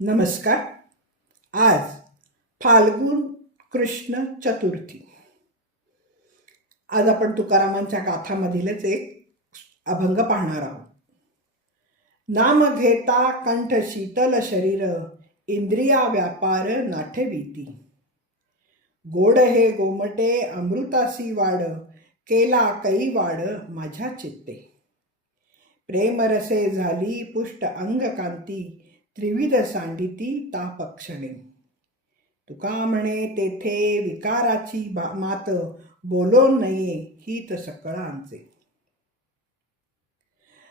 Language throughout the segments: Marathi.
नमस्कार. आज फाल्गुन कृष्ण चतुर्थी. आज आपण तुकारामांच्या गाथामधीलच एक अभंग पाहणार आहोत. नाम घेता कंठ शीतल शरीर इंद्रिया व्यापार नाठविती गोड हे गोमटे अमृतासी वाड केला कै वाड माझ्या चित्ते. प्रेमरसे झाली पुष्ट अंग कांती त्रिविध सांडिती तापक्षणे. तुका म्हणे तेथे विकाराची मात बोलो नये हित सकळांचे.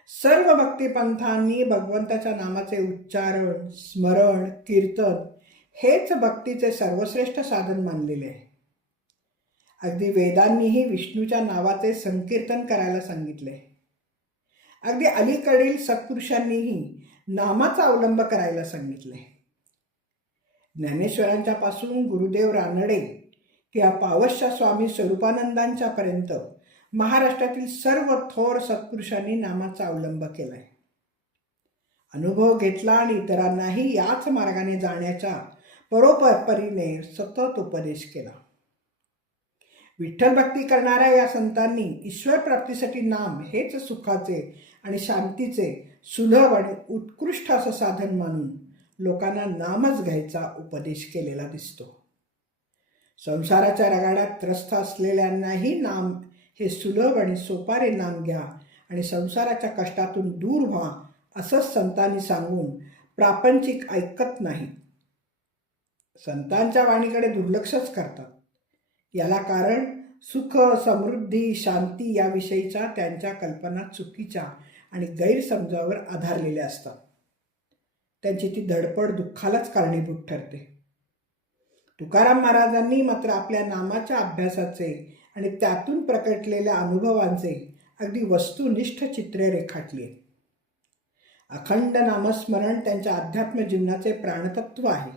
सर्व भक्तिपंथांनी भगवंताच्या नामाचे उच्चारण स्मरण कीर्तन हेच भक्तीचे सर्वश्रेष्ठ साधन मानलेले आहे. अगदी वेदांनीही विष्णूच्या नावाचे संकीर्तन करायला सांगितले अगदी अलीकडील सत्पुरुषांनीही नामाचा अवलंब करायला सांगितले. ज्ञानेश्वरांच्या पासून गुरुदेव रानडे किंवा पावसच्या स्वामी स्वरूपानंदांच्या पर्यंत महाराष्ट्रातील सर्व थोर सत्पुरुषांनी नामाचा अवलंब केलाय. अनुभव घेतला आणि इतरांनाही याच मार्गाने जाण्याच्या परोपरीने सतत उपदेश केला. विठ्ठल भक्ती करणाऱ्या या संतांनी ईश्वर प्राप्तीसाठी नाम हेच सुखाचे आणि शांतीचे सुलभ आणि उत्कृष्ट असं साधन मानून लोकांना नामच घ्यायचा उपदेश केलेला दिसतो. संसाराच्या रगाड्यात त्रस्त असलेल्यांनाही नाम हे सुलभ आणि सोपारे नाम घ्या आणि संसाराच्या कष्टातून दूर व्हा असंच संतांनी सांगून प्रापंचिक ऐकत नाही. संतांच्या वाणीकडे दुर्लक्षच करतात. याला कारण सुख समृद्धी शांती याविषयीच्या त्यांच्या कल्पना चुकीच्या आणि गैरसमजावर आधारलेल्या असतात. त्यांची ती धडपड दुःखालाच कारणीभूत ठरते. तुकाराम महाराजांनी मात्र आपल्या नामाच्या अभ्यासाचे आणि त्यातून प्रकटलेल्या अनुभवांचे अगदी वस्तुनिष्ठ चित्रे रेखाटली आहेत. अखंड नामस्मरण त्यांच्या अध्यात्म जीवनाचे प्राणतत्व आहे.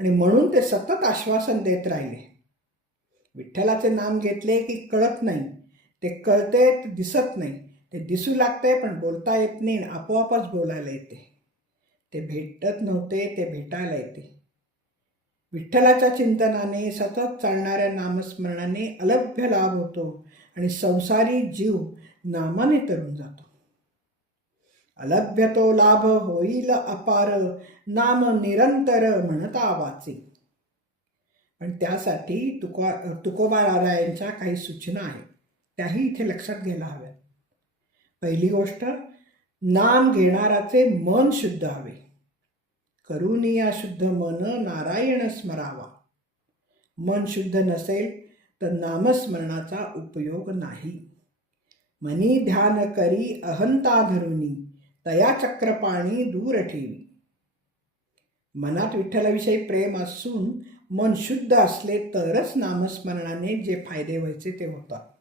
आणि म्हणून ते सतत आश्वासन देत राहिले. विठ्ठलाचे नाम घेतले की कळत नाही. ते कळते दिसत नाही. ते दिसू लागते पण बोलता येत नाही आपोआपच बोलायला येते. ते भेटत नव्हते ते भेटायला येते. विठ्ठलाच्या चिंतनाने सतत चालणाऱ्या नामस्मरणाने अलभ्य लाभ होतो आणि संसारी जीव नामाने तरून जातो. अलभ्य तो लाभ होईल अपार नाम निरंतर म्हणता वाचे. पण त्यासाठी तुका तुकोबारायांच्या काही सूचना आहेत. त्याही इथे लक्षात घ्यायला हव्यात. पहिली गोष्ट नाम घेणाराचे मन शुद्ध हवे. करुनिया शुद्ध मन नारायण स्मरावा. मन शुद्ध नसेल तर नामस्मरणाचा उपयोग नाही. मनी ध्यान करी अहंता धरुनी तया चक्रपाणी दूर ठेवी. मनात विठ्ठलाविषयी प्रेम असून मन शुद्ध असले तरच नामस्मरणाने जे फायदे व्हायचे ते होतात.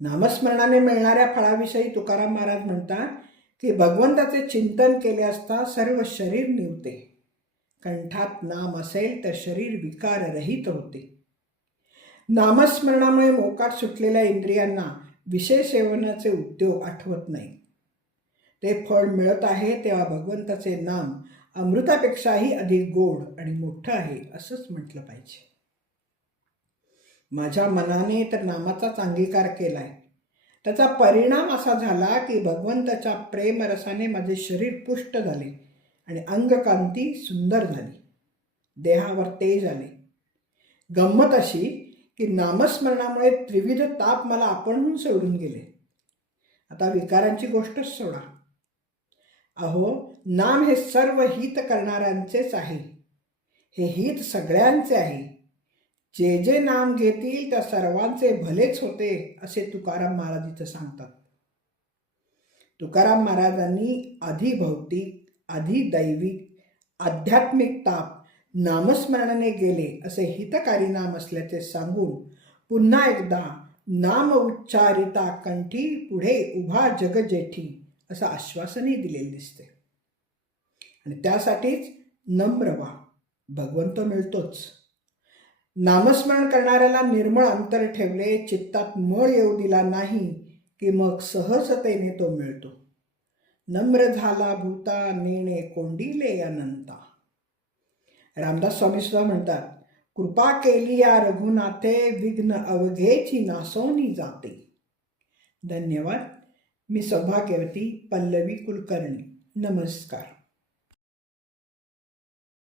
नामस्मरणाने मिळणाऱ्या फळाविषयी तुकाराम महाराज म्हणतात की भगवंताचे चिंतन केले असता सर्व शरीर निवते. कंठात नाम असेल तर शरीर विकार रहित होते. नामस्मरणामुळे मोकाट सुटलेल्या इंद्रियांना विषय सेवनाचे उद्योग आठवत नाही. ते फळ मिळत आहे तेव्हा भगवंताचे नाम अमृतापेक्षाही अधिक गोड आणि मोठं आहे असंच म्हटलं पाहिजे. माझ्या मनाने तर नामाचाच अंगीकार आहे त्याचा परिणाम असा झाला की भगवंताच्या प्रेमरसाने माझे शरीर पुष्ट झाले आणि अंगकांती सुंदर झाली. देहावर तेज आले. गंमत अशी की नामस्मरणामुळे त्रिविध ताप मला आपणहून सोडून गेले. आता विकारांची गोष्टच सोडा. अहो नाम हे सर्व हित करणाऱ्यांचेच आहे. हे हित सगळ्यांचे आहे. जे जे नाम घेतील त्या सर्वांचे भलेच होते असे तुकाराम महाराज इथं सांगतात. तुकाराम महाराजांनी आधी भौतिक आधी दैविक आध्यात्मिक ताप नामस्मरणाने गेले असे हितकारी नाम असल्याचे सांगून पुन्हा एकदा नाम उच्चारिता कंठी पुढे उभा जगजेठी असं आश्वासनही दिलेले दिसते. आणि त्यासाठीच नम्र व्हा भगवंत मिळतोच. नामस्मरण करणाऱ्याला निर्मळ अंतर ठेवले चित्तात मळ येऊ दिला नाही की मग सहजतेने तो मिळतो. नम्र झाला भूता नेणे कोंडिले अनंता. रामदास स्वामी सुद्धा म्हणतात कृपा केली या रघुनाथे विघ्न अवघेची नासवणी जाते. धन्यवाद. मी सौभाग्यवती पल्लवी कुलकर्णी. नमस्कार.